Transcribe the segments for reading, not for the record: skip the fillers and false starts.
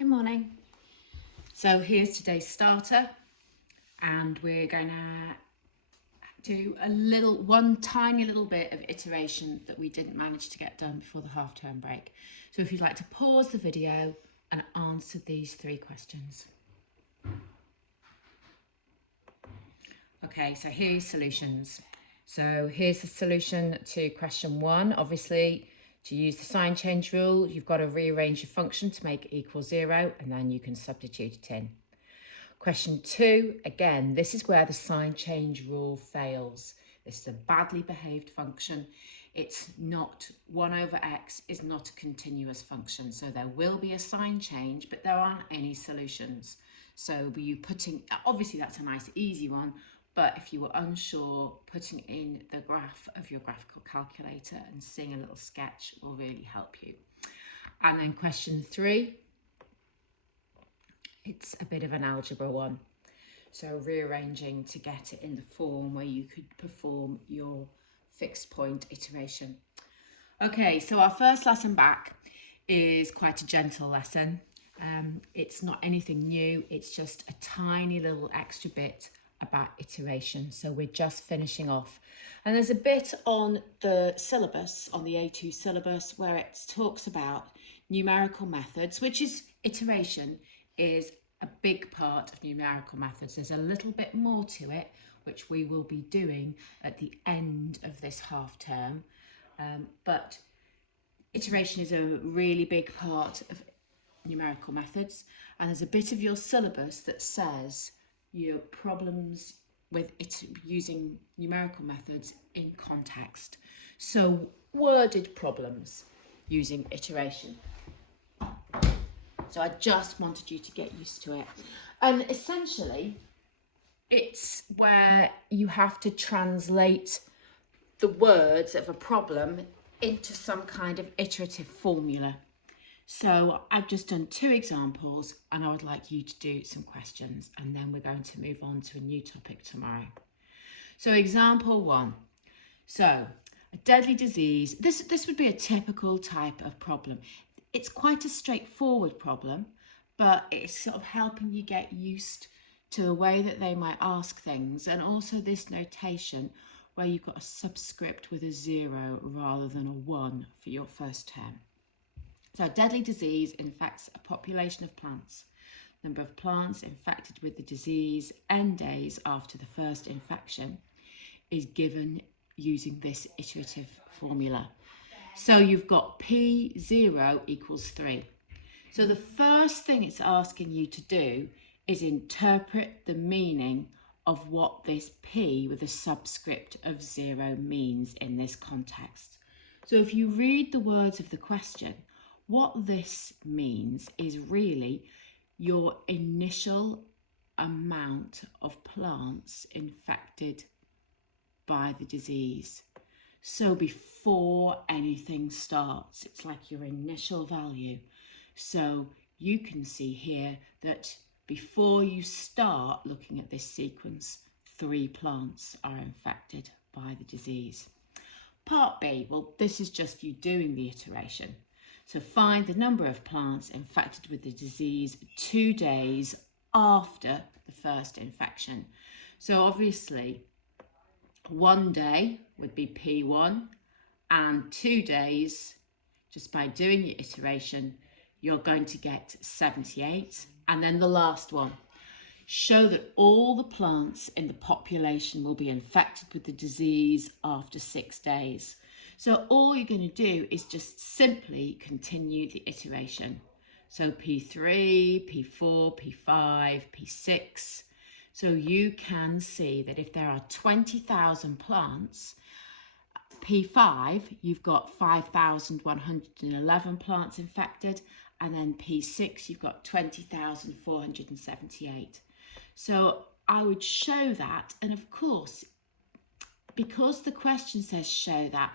Good morning. So here's today's starter, and we're going to do one tiny little bit of iteration that we didn't manage to get done before the half-term break. So if you'd like to pause the video and answer these 3 questions. Okay, so here's solutions. So here's the solution to question 1. Obviously, to use the sign change rule, you've got to rearrange your function to make it equal 0, and then you can substitute it in. Question 2, again, this is where the sign change rule fails. This is a badly behaved function. It's not 1 over x is not a continuous function. So there will be a sign change, but there aren't any solutions. So were you putting, obviously that's a nice easy one, but if you were unsure, putting in the graph of your graphical calculator and seeing a little sketch will really help you. And then question 3, it's a bit of an algebra one. So rearranging to get it in the form where you could perform your fixed point iteration. Okay, so our first lesson back is quite a gentle lesson. It's not anything new, it's just a tiny little extra bit about iteration. So we're just finishing off. And there's a bit on the syllabus, on the A2 syllabus, where it talks about numerical methods, which is iteration is a big part of numerical methods. There's a little bit more to it, which we will be doing at the end of this half term. But iteration is a really big part of numerical methods. And there's a bit of your syllabus that says your problems with using numerical methods in context. So worded problems using iteration. So I just wanted you to get used to it. And essentially, it's where you have to translate the words of a problem into some kind of iterative formula. So I've just done 2 examples, and I would like you to do some questions, and then we're going to move on to a new topic tomorrow. So example 1. So a deadly disease, this would be a typical type of problem. It's quite a straightforward problem, but it's sort of helping you get used to the way that they might ask things, and also this notation where you've got a subscript with a 0 rather than a 1 for your first term. So a deadly disease infects a population of plants. Number of plants infected with the disease n days after the first infection is given using this iterative formula. So you've got P0 equals 3. So the first thing it's asking you to do is interpret the meaning of what this P with a subscript of 0 means in this context. So if you read the words of the question, what this means is really your initial amount of plants infected by the disease. So before anything starts, it's like your initial value. So you can see here that before you start looking at this sequence, 3 plants are infected by the disease. Part B, well, this is just you doing the iteration. So find the number of plants infected with the disease 2 days after the first infection. So obviously 1 day would be P1, and 2 days, just by doing your iteration, you're going to get 78. And then the last one, show that all the plants in the population will be infected with the disease after 6 days. So all you're going to do is just simply continue the iteration. So P3, P4, P5, P6. So you can see that if there are 20,000 plants, P5, you've got 5,111 plants infected, and then P6, you've got 20,478. So I would show that, and of course, because the question says show that,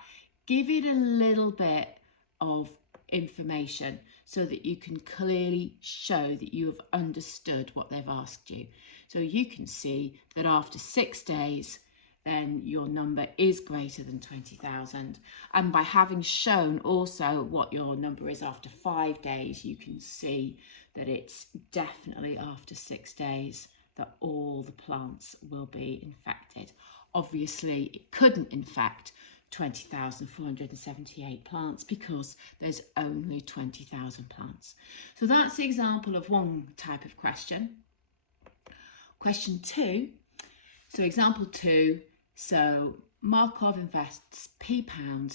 give it a little bit of information so that you can clearly show that you have understood what they've asked you. So you can see that after 6 days, then your number is greater than 20,000. And by having shown also what your number is after 5 days, you can see that it's definitely after 6 days that all the plants will be infected. Obviously, it couldn't infect 20,478 plants because there's only 20,000 plants. So that's the example of one type of question. Question 2. So example 2. So Markov invests £P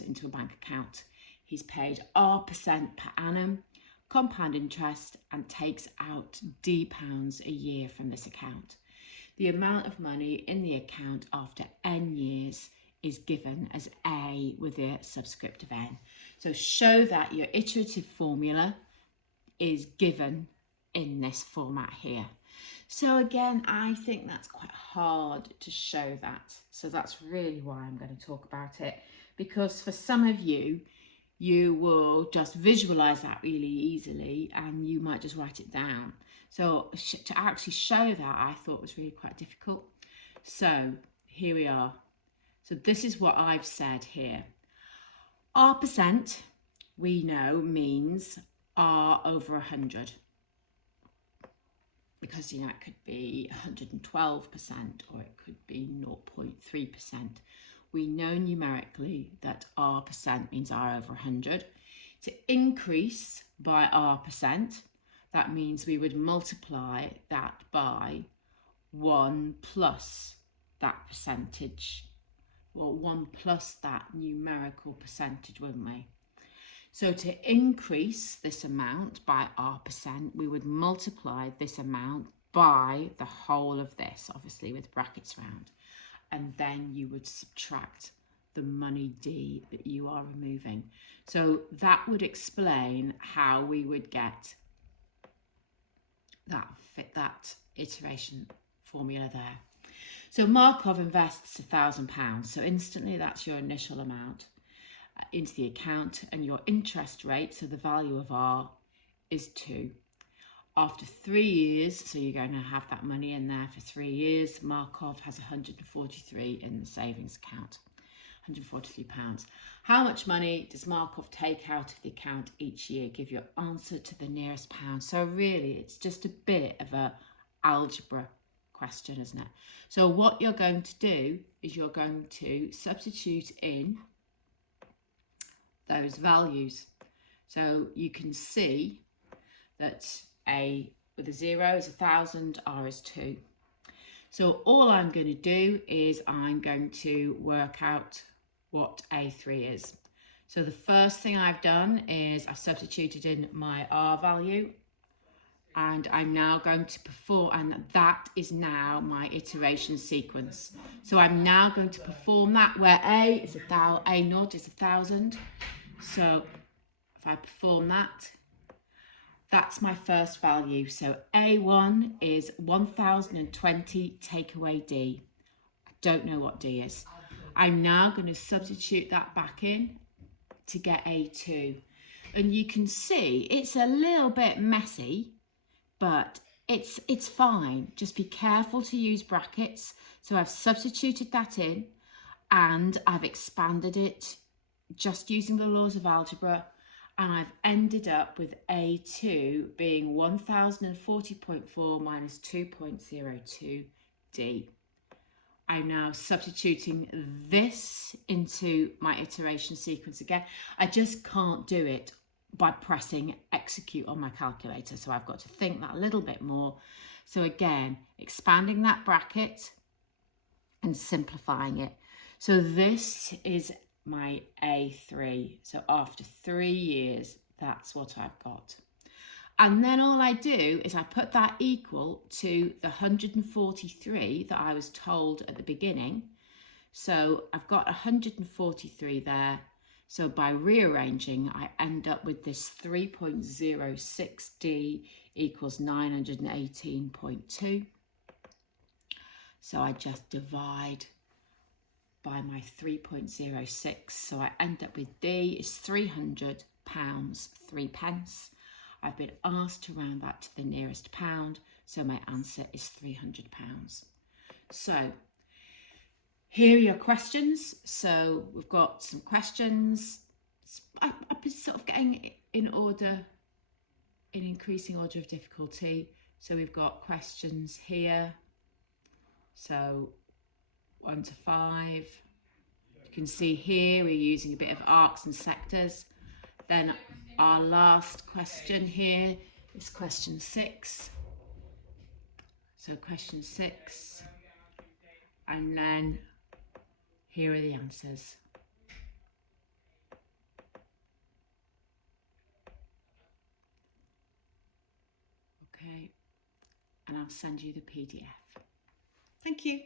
into a bank account. He's paid R% per annum, compound interest, and takes out D pounds a year from this account. The amount of money in the account after N years is given as A with a subscript of N. So show that your iterative formula is given in this format here. So again, I think that's quite hard to show that. So that's really why I'm going to talk about it, because for some of you, you will just visualize that really easily and you might just write it down. So to actually show that, I thought was really quite difficult. So here we are. So this is what I've said here. R% we know means R over 100. Because, you know, it could be 112% or it could be 0.3%. We know numerically that R% means R over 100. To increase by R%, that means we would multiply that by 1 plus that percentage, or 1 plus that numerical percentage, wouldn't we? So to increase this amount by R%, we would multiply this amount by the whole of this, obviously with brackets around. And then you would subtract the money D that you are removing. So that would explain how we would get that iteration formula there. So Markov invests £1,000. So instantly that's your initial amount into the account, and your interest rate, so the value of R, is 2. After 3 years, so you're going to have that money in there for 3 years, Markov has 143 in the savings account, £143. How much money does Markov take out of the account each year? Give your answer to the nearest pound. So really, it's just a bit of a algebra question, isn't it? So what you're going to do is you're going to substitute in those values. So you can see that A with a 0 is 1,000, R is 2. So all I'm going to do is I'm going to work out what A3 is. So the first thing I've done is I've substituted in my R value, and I'm now going to perform, and that is now my iteration sequence. So I'm now going to perform that where A0 is 1,000. So if I perform that, that's my first value. So A1 is 1,020, take away D. I don't know what D is. I'm now going to substitute that back in to get A2. And you can see it's a little bit messy, but it's fine. Just be careful to use brackets. So I've substituted that in and I've expanded it just using the laws of algebra, and I've ended up with A2 being 1040.4 minus 2.02 D. I'm now substituting this into my iteration sequence again. I just can't do it by pressing execute on my calculator, so I've got to think that a little bit more. So again, expanding that bracket and simplifying it. So this is my A3. So after 3 years, that's what I've got. And then all I do is I put that equal to the 143 that I was told at the beginning. So I've got 143 there. So by rearranging, I end up with this 3.06D equals 918.2. So I just divide by my 3.06. So I end up with D is £300, 3 pence. I've been asked to round that to the nearest pound, so my answer is £300. So Here are your questions. So we've got some questions. I'm sort of getting in order, in increasing order of difficulty. So we've got questions here. So 1 to 5. You can see here we're using a bit of arcs and sectors. Then our last question here is question 6. So question 6. And then here are the answers. Okay, and I'll send you the PDF. Thank you.